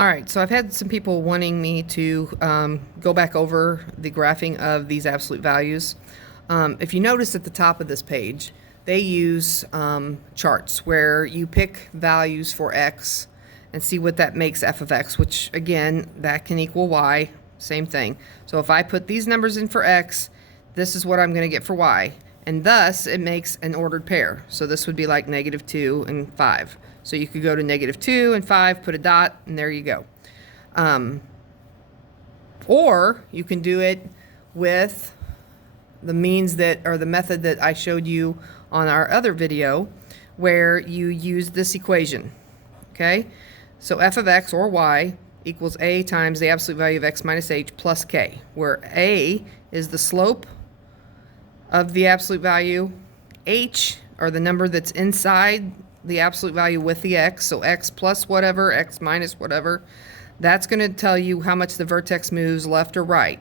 All right, so I've had some people wanting me to go back over the graphing of these absolute values. If you notice at the top of this page, they use charts where you pick values for x and see what that makes f of x, which again, that can equal y, same thing. So if I put these numbers in for x, this is what I'm going to get for y. And thus, it makes an ordered pair. So this would be like -2 and 5. So you could go to -2 and 5, put a dot, and there you go. Or you can do it with the means that, or the method that I showed you on our other video, where you use this equation. Okay? So f of x, or y, equals a times the absolute value of x minus h plus k, where a is the slope of the absolute value, h, or the number that's inside the absolute value with the x, so x plus whatever, x minus whatever, that's going to tell you how much the vertex moves left or right.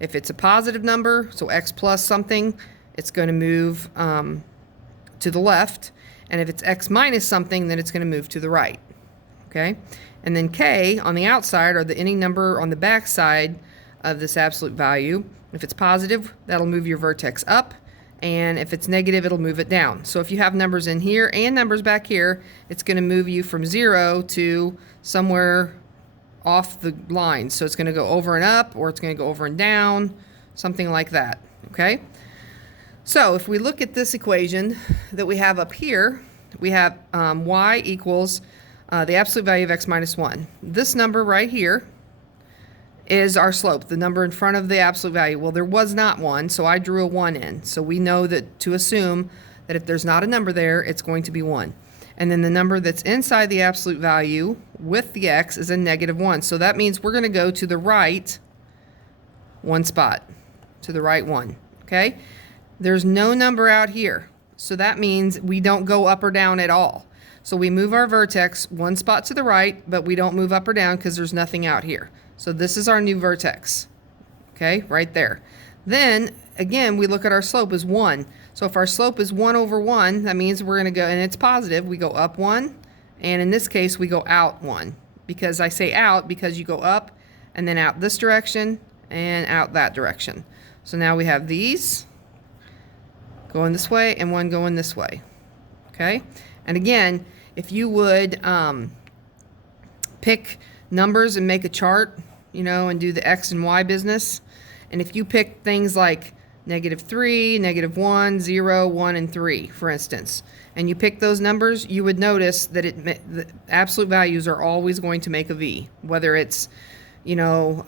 If it's a positive number, so x plus something, it's going to move to the left, and if it's x minus something, then it's going to move to the right. Okay? And then k on the outside, or any number on the back side of this absolute value, if it's positive, that'll move your vertex up, and if it's negative, it'll move it down. So if you have numbers in here and numbers back here, it's going to move you from 0 to somewhere off the line. So it's going to go over and up, or it's going to go over and down, something like that. Okay? So if we look at this equation that we have up here, we have y equals the absolute value of x minus 1. This number right here is our slope, the number in front of the absolute value. Well, there was not one, so I drew a 1 in. So we know that to assume that if there's not a number there, it's going to be 1. And then the number that's inside the absolute value with the x is a -1. So that means we're going to go to the right one spot, to the right one. Okay? There's no number out here. So that means we don't go up or down at all. So we move our vertex one spot to the right, but we don't move up or down because there's nothing out here. So this is our new vertex, okay, right there. Then, again, we look at our slope as 1. So if our slope is 1 over 1, that means we're going to go, and it's positive, we go up 1, and in this case, we go out 1. Because I say out because you go up, and then out this direction, and out that direction. So now we have these going this way, and one going this way, okay? And again, if you would pick numbers and make a chart, you know, and do the x and y business, and if you pick things like -3, -1, 0, 1, and 3, for instance, and you pick those numbers, you would notice that the absolute values are always going to make a V, whether it's, you know,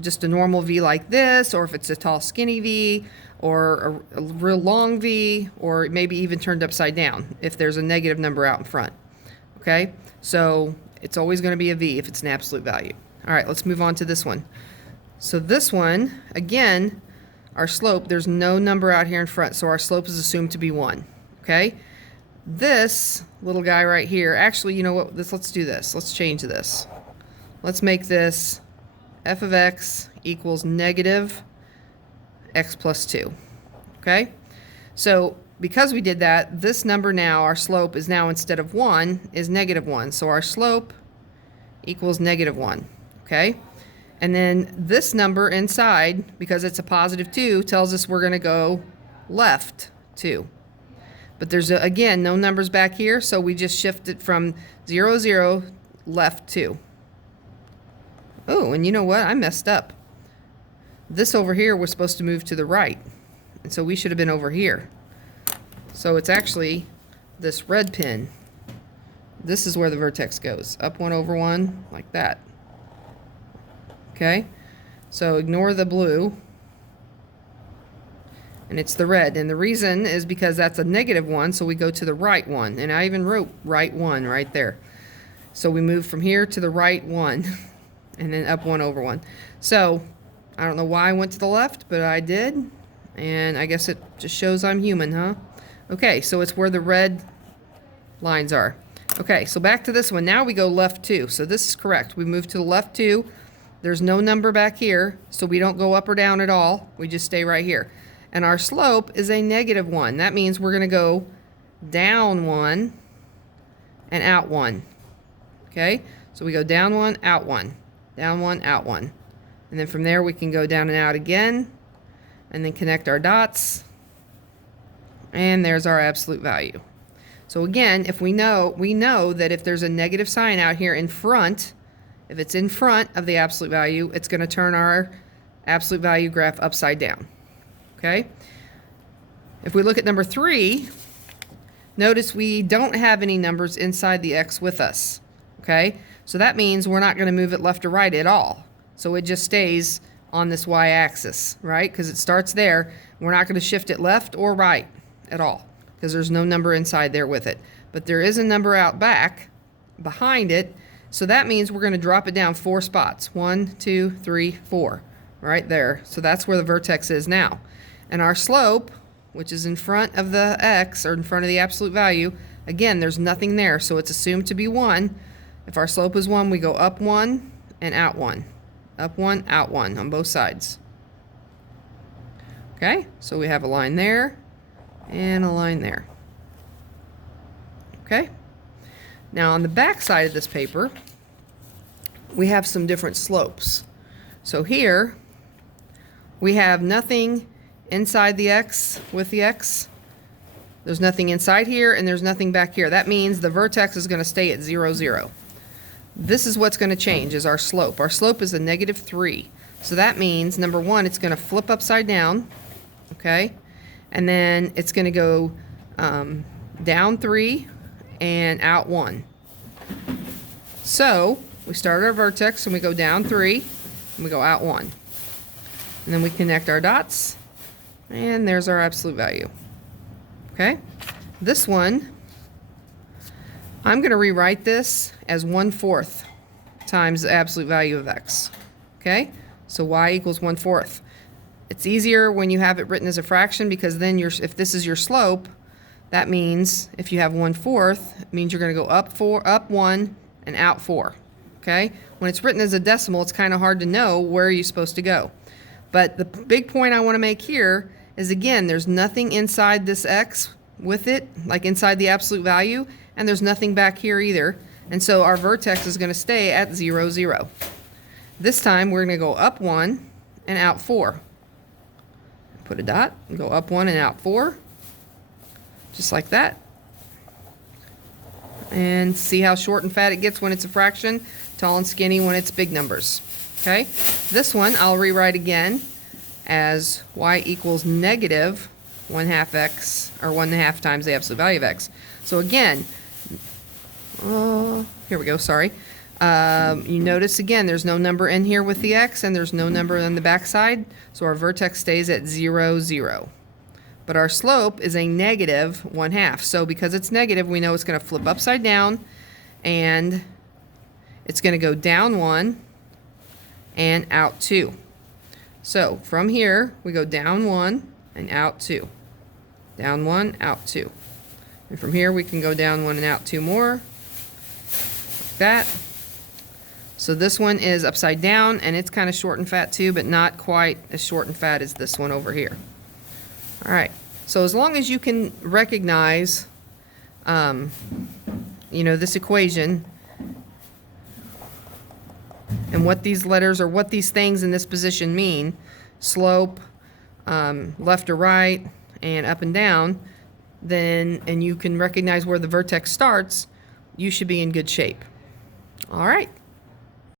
just a normal V like this, or if it's a tall skinny V, or a real long V, or maybe even turned upside down if there's a negative number out in front. Okay, so it's always going to be a V if it's an absolute value. All right, let's move on to this one. So this one, again, our slope, there's no number out here in front, so our slope is assumed to be 1. Okay, this little guy right here, actually, you know what, let's do this. Let's change this. Let's make this f of x equals -x plus 2. Okay, so because we did that, this number now, our slope is now, instead of 1, is -1. So our slope equals -1. Okay, and then this number inside, because it's a positive 2, tells us we're going to go left 2. But there's, again, no numbers back here, so we just shift it from 0, 0, left 2. Oh, and you know what? I messed up. This over here was supposed to move to the right, and so we should have been over here. So it's actually this red pin. This is where the vertex goes. Up 1 over 1, like that. Okay? So ignore the blue. And it's the red. And the reason is because that's a -1, so we go to the right one. And I even wrote right 1 right there. So we move from here to the right 1, and then up 1 over 1. So I don't know why I went to the left, but I did. And I guess it just shows I'm human, huh? Okay, so it's where the red lines are. Okay, so back to this one. Now we go left 2. So this is correct. We move to the left 2. There's no number back here, so we don't go up or down at all. We just stay right here. And our slope is a -1. That means we're going to go down 1 and out 1. Okay? So we go down one, out one, down one, out one. And then from there we can go down and out again, and then connect our dots. And there's our absolute value. So again, if we know that if there's a negative sign out here in front, if it's in front of the absolute value, it's going to turn our absolute value graph upside down. Okay? If we look at number 3, notice we don't have any numbers inside the X with us. Okay? So that means we're not going to move it left or right at all. So it just stays on this y-axis, right? Because it starts there. We're not going to shift it left or right at all because there's no number inside there with it. But there is a number out back behind it. So that means we're going to drop it down 4 spots. 1, 2, 3, 4. Right there. So that's where the vertex is now. And our slope, which is in front of the X, or in front of the absolute value, again, there's nothing there. So it's assumed to be 1. If our slope is 1, we go up 1 and out 1. Up 1, out 1 on both sides. Okay, so we have a line there and a line there. Okay, now on the back side of this paper, we have some different slopes. So here, we have nothing inside the X with the X. There's nothing inside here, and there's nothing back here. That means the vertex is going to stay at 0, 0. This is what's going to change, is our slope. Our slope is a -3. So that means, number 1, it's going to flip upside down, okay? And then it's going to go down 3 and out 1. So we start our vertex, and we go down 3, and we go out 1. And then we connect our dots, and there's our absolute value. Okay? This one, I'm going to rewrite this as 1/4 times the absolute value of X. Okay? So y equals 1/4. It's easier when you have it written as a fraction, because then if this is your slope, that means if you have 1/4, it means you're going to go up 1 and out 4. Okay? When it's written as a decimal, it's kind of hard to know where you're supposed to go. But the big point I want to make here is, again, there's nothing inside this X with it, like inside the absolute value, and there's nothing back here either. And so our vertex is going to stay at 0, 0. This time we're going to go up 1 and out 4. Put a dot and go up 1 and out 4. Just like that. And see how short and fat it gets when it's a fraction, tall and skinny when it's big numbers. Okay? This one I'll rewrite again as y equals -1/2 x, or 1/2 times the absolute value of x. So again, here we go, sorry. You notice again, there's no number in here with the x, and there's no number on the back side, so our vertex stays at 0, 0. But our slope is a -1/2. So because it's negative, we know it's going to flip upside down, and it's going to go down 1 and out 2. So from here, we go down 1 and out 2. Down 1, out 2. And from here, we can go down 1 and out 2 more. Like that. So this one is upside down, and it's kind of short and fat too, but not quite as short and fat as this one over here. All right. So as long as you can recognize, this equation, and what these letters or what these things in this position mean, slope, left or right, and up and down, and you can recognize where the vertex starts, you should be in good shape. All right.